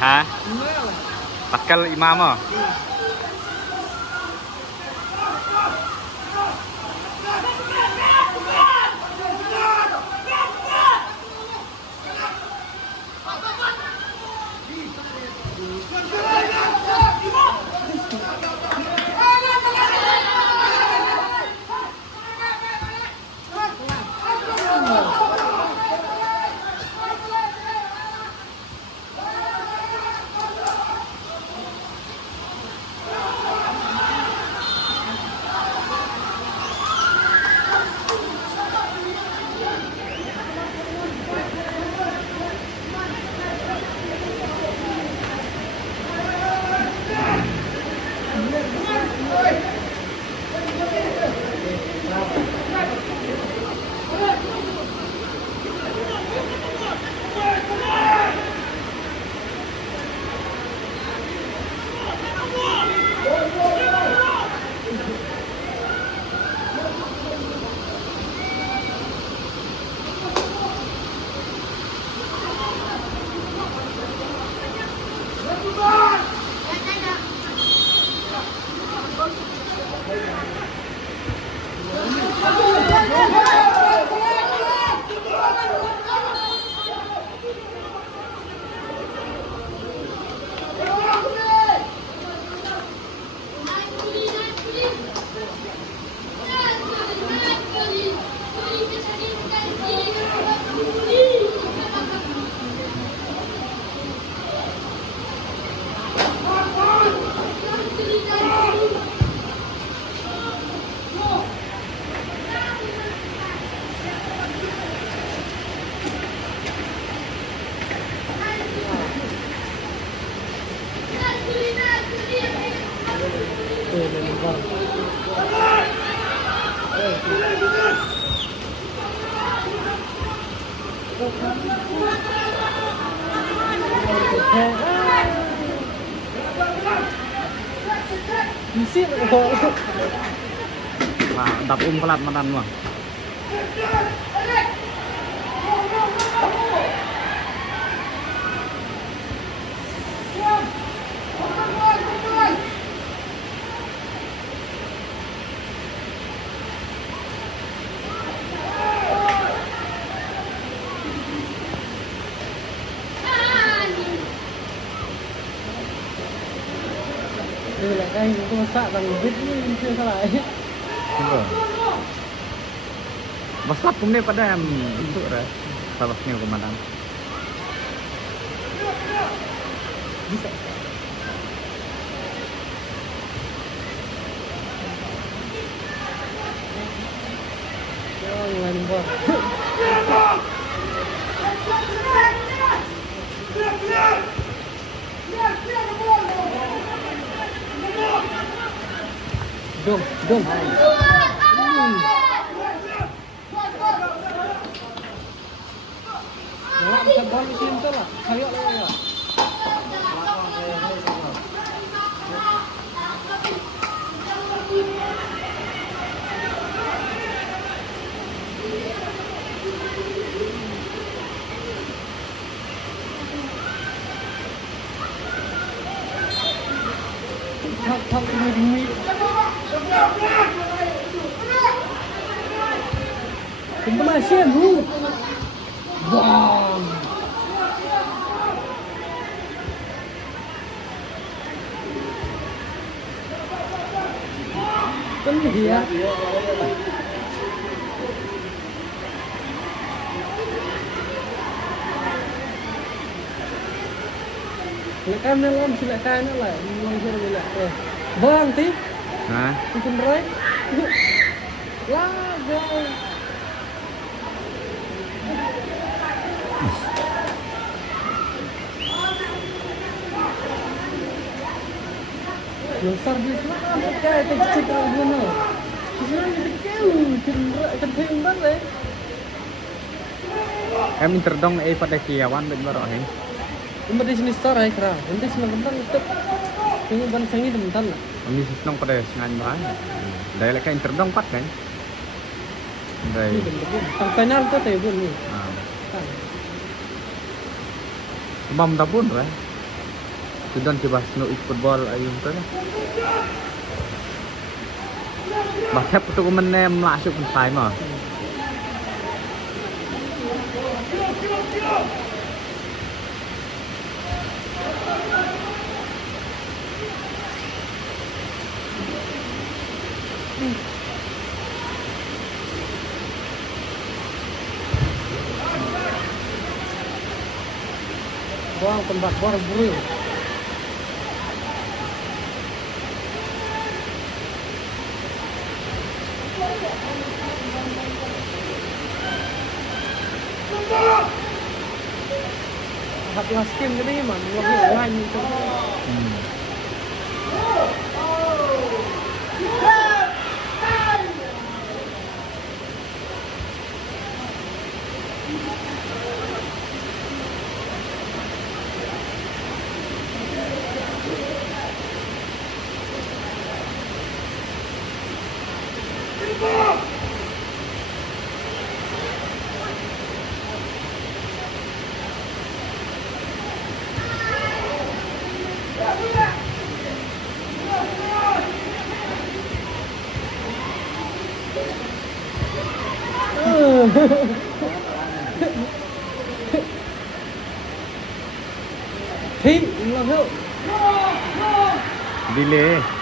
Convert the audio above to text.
Hả? Pascal Imam à? Nah, đập pelat madan mah. Đây là anh có xạ bằng vít chưa sao lại. Besar pun dia pada untuk dah. Sabasnya komandan. Bisa. Jangan buat. Dong. Nak sebal mesin tu lah. Kayak lah. Thọc mì. Chúng ta xem luôn. Wow. Cái gì vậy? Silakan dalam, silakan lah. Bang, tip. Hah? Mungkin right. Lah, bang. Besar di sana, kayak kecil guna. Sebenarnya kecil bang deh. Em interdong pada kiawan ben barohin. Umur di sini store ya kira. Nanti senang bentar tetap. Ini ban sangi bentar lah. Kami senang pada sengan bahan. Dari leka interdong pat kan. Dari Tang final tuh teh bun nih. Mam ta pun lah. Sudah coba snow football ayun tu lah. Bahkan tu ko man masuk pun sai mah. Buang tempat buang buru. Hati haskim gini man, lebih lain itu. Thì, làm sao? Delay.